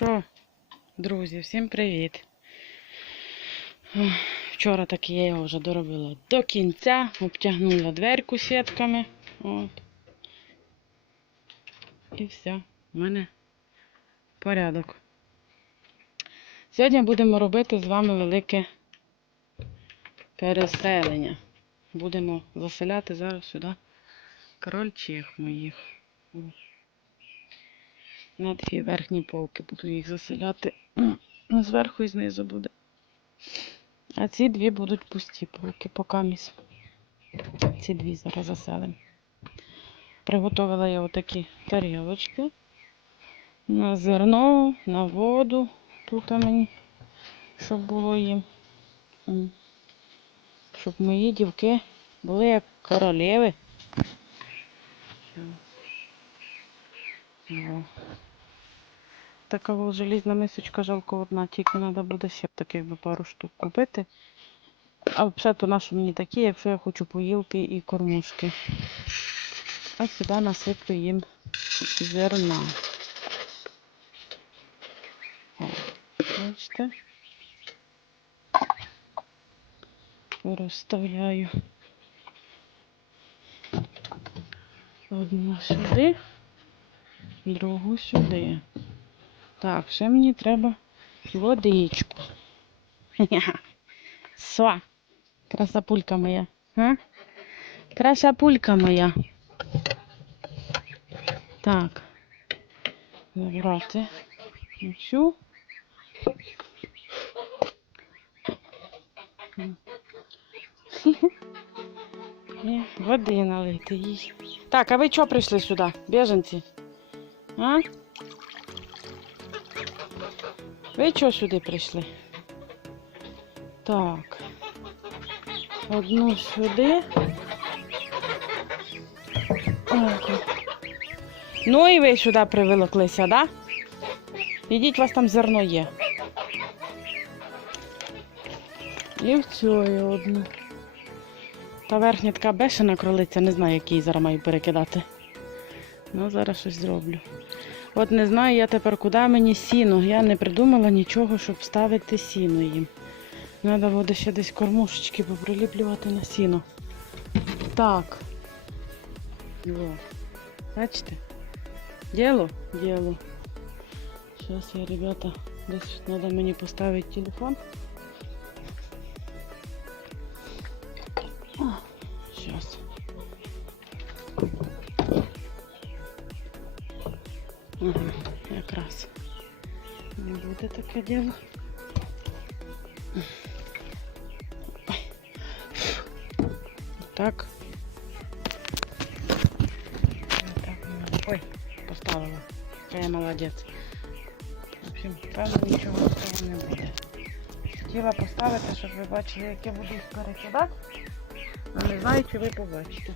що, друзі, всім привіт. Вчора таки я його вже доробила до кінця, обтягнула дверку сітками. От. І все, в мене порядок. Сьогодні будемо робити з вами велике переселення. Будемо заселяти зараз сюди крольчих моїх. На дві верхні полки буду їх заселяти. Зверху і знизу буде. А ці дві будуть пусті полки, поки міс. Ці дві зараз заселимо. Приготувала я отакі тарілочки. На зерно, на воду. Тут мені, щоб було їм. Щоб мої дівки були як королеви. О. Така желізна мисочка жалко одна, тільки треба буде ще б таких би пару штук купити. А взагалі то наші мені такі, якщо я хочу поїлки і кормушки. А сюди насиплю їм зерна. О, бачите? Розставляю. Одну сюди, другу сюди. Так, ще мені треба водичку. Сва. Красапулька моя. А? Красапулька моя. Так. Забрати цю. Води налити їй. Так, а ви чого прийшли сюди, біженці? А? Ви чого сюди прийшли? Так. Одну сюди. Ой. Ну і ви сюди привилоклися, да? Ідіть, у вас там зерно є. І в цю одну. Та верхня така бешена кролиця, не знаю, який зараз маю перекидати. Ну, зараз щось зроблю. От не знаю я тепер, куди мені сіно. Я не придумала нічого, щоб вставити сіно їм. Треба буде ще десь кормушечки поприліплювати на сіно. Так. О. Бачите? Діло? Діло. Зараз я, ребята, десь треба мені поставити телефон. Ага, якраз. Не буде таке діло. Так. Ой, поставила. Я молодець. В общем, певно нічого з цього не буде. Хотіла поставити, щоб ви бачили, як я буду їх перекидати. Але не знаю, чи ви побачите.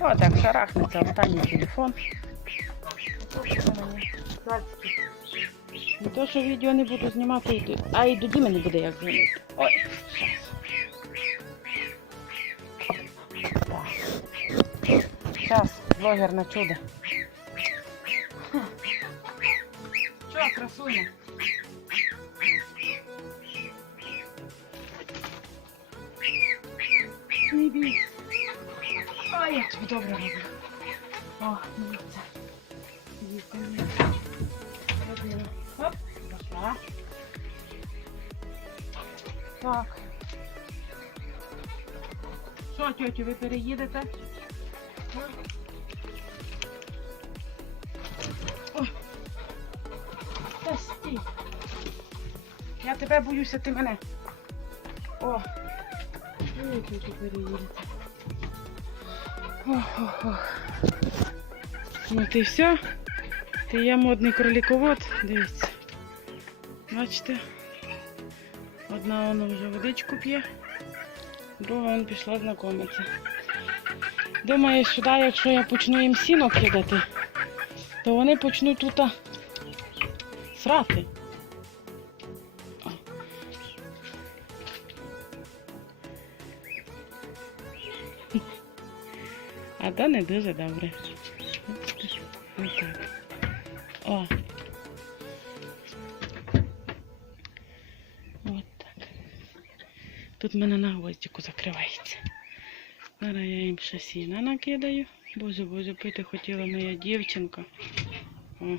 О. Так шарахнеться останній телефон. Не то, що відео не буду знімати, а і до Діми не буде як знімати. Ой. Зараз, блогер на чудо. Що, красуня? Добре роблю. О, дивіться. Дивіться мені. Родина. Оп, пошла. Так. Що, тьотю, ви переїдете? Ой. Та стій. Я тебе боюся, ти мене. О. Ой, тьотю, переїдете. Ну ти все. Ти є модний кроліковод, дивіться. Бачите? Одна вона вже водичку п'є, друга вона пішла знайомитися. Думаю, сюди, якщо я почну їм сіно кидати, то вони почнуть тут срати. То не дуже добре. Отак. О. От так. Тут в мене на гвоздику закривається. Зараз я їм ще сіна накидаю. Боже, боже, пити хотіла моя дівчинка. О.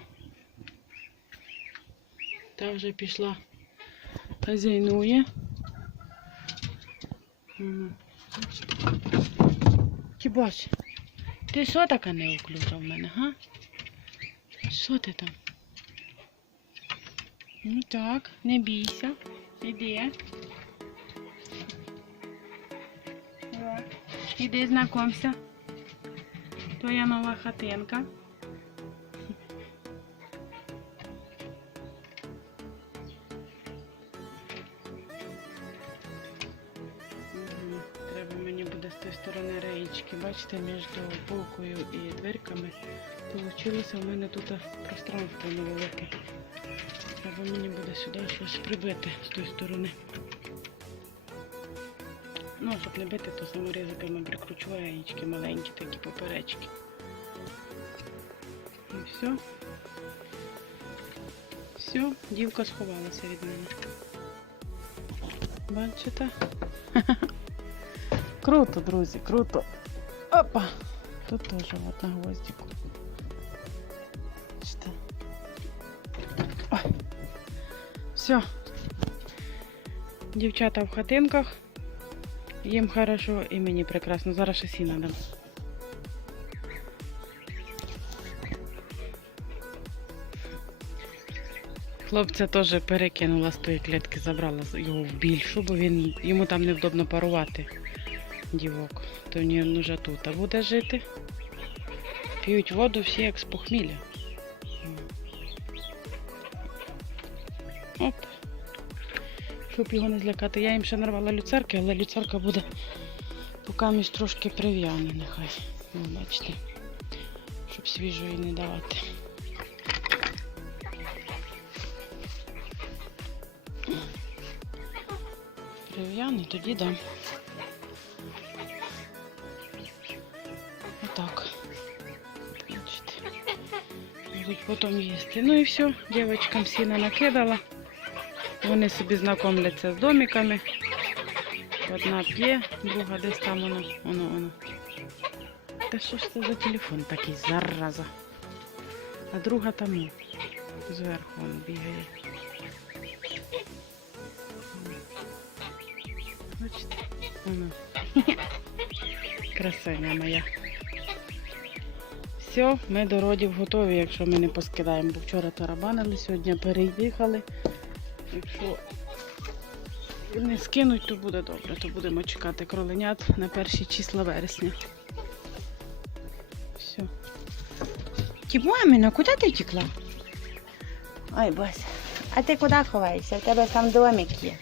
Та вже пішла хазяйнує. М. Тібось, ти що така неуклюжа в мене, га? Що ти там? Ну так, не бійся. Іди. Іди знакомся. Твоя нова хатинка. Сторони реєчки, бачите, між полкою і дверками. Получилося в мене тут пространство невелике. Треба мені буде сюди щось прибити з тої сторони. Ну, а щоб не бити, то саморізиками прикручу реєчки маленькі, такі поперечки. І все. Все, дівка сховалася від мене. Бачите? Круто, друзі, круто. Опа! Тут теж от на гвоздику. Ой. Все. Дівчата в хатинках. Їм хорошо і мені прекрасно. Зараз ще сіна дам. Хлопця теж перекинула з тої клітки, забрала його в більшу, бо він, йому там невдобно парувати дівок. То він вже тут буде жити. П'ють воду всі як з похмілля. Оп. Щоб його не злякати. Я їм ще нарвала люцерки, але люцерка буде поки між трошки прив'яне, нехай. Ну, бачите. Щоб свіжої не давати. Прив'яне, тоді дам. Бачите. Будуть потім їсти. Ну і все, дівчаткам сіна накидала. Вони собі знайомляться з домиками. Одна п'є, друга десь там воно, воно, воно. Та що ж це за телефон такий, зараза. А друга там ну, зверху він бігає. Бачите? Воно. Красуня моя. Все, ми до родів готові, якщо ми не поскидаємо, бо вчора тарабанили, сьогодні переїхали. Якщо не скинуть, то буде добре, то будемо чекати кроленят на перші числа вересня. Все. Тімоаміна, куди ти тікла? Ой, Боже. А ти куди ховаєшся? У тебе там домик є.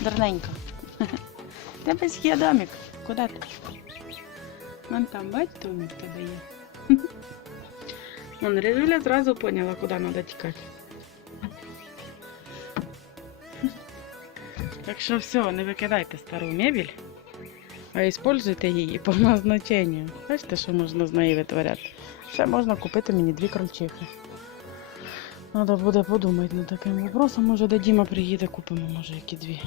Дурненько. У тебе є домик. Куди ти? Вон там, бач, домик тебе є. Вон Рижуля зразу поняла, куди треба тікати. Так що все, не викидайте стару мебель, а используйте її по назначенню. Бачите, що можна з неї витворяти. Ще можна купити мені дві крольчихи. Треба буде подумати над таким вопросом. Може, до Діма приїде, купимо, може, які дві.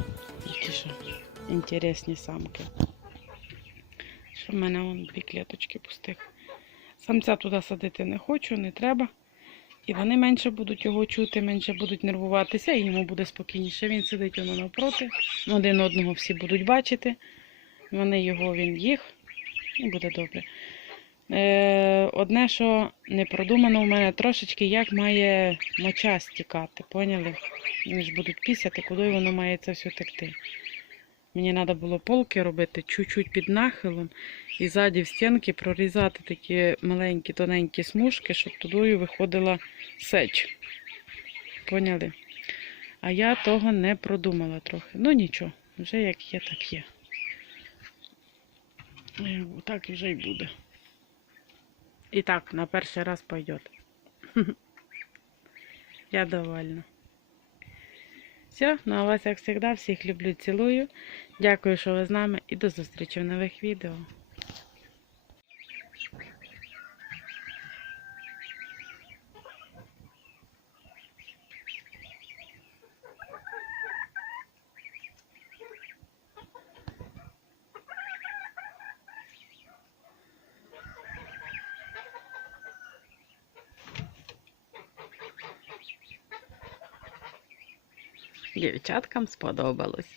Які ще інтересні самки. Що в мене вон дві клеточки пустих. Самця туди садити не хочу, не треба. І вони менше будуть його чути, менше будуть нервуватися, і йому буде спокійніше. Він сидить воно навпроти, один одного всі будуть бачити. Вони його, він їх, і буде добре. Е, одне, що не продумано у мене трошечки, як має моча стікати, поняли? Вони ж будуть пісяти, куди воно має це все текти. Мені треба було полки робити чуть-чуть під нахилом і ззаді в стінки прорізати такі маленькі тоненькі смужки, щоб туди виходила сеч. Поняли? А я того не продумала трохи. Ну нічого, вже як є, так є. Е, Так вже й буде. І так, на перший раз пойдет. Я довольна. Все, ну а вас, як завжди, всіх люблю, цілую. Дякую, що ви з нами і до зустрічі в нових відео. Дівчаткам сподобалось.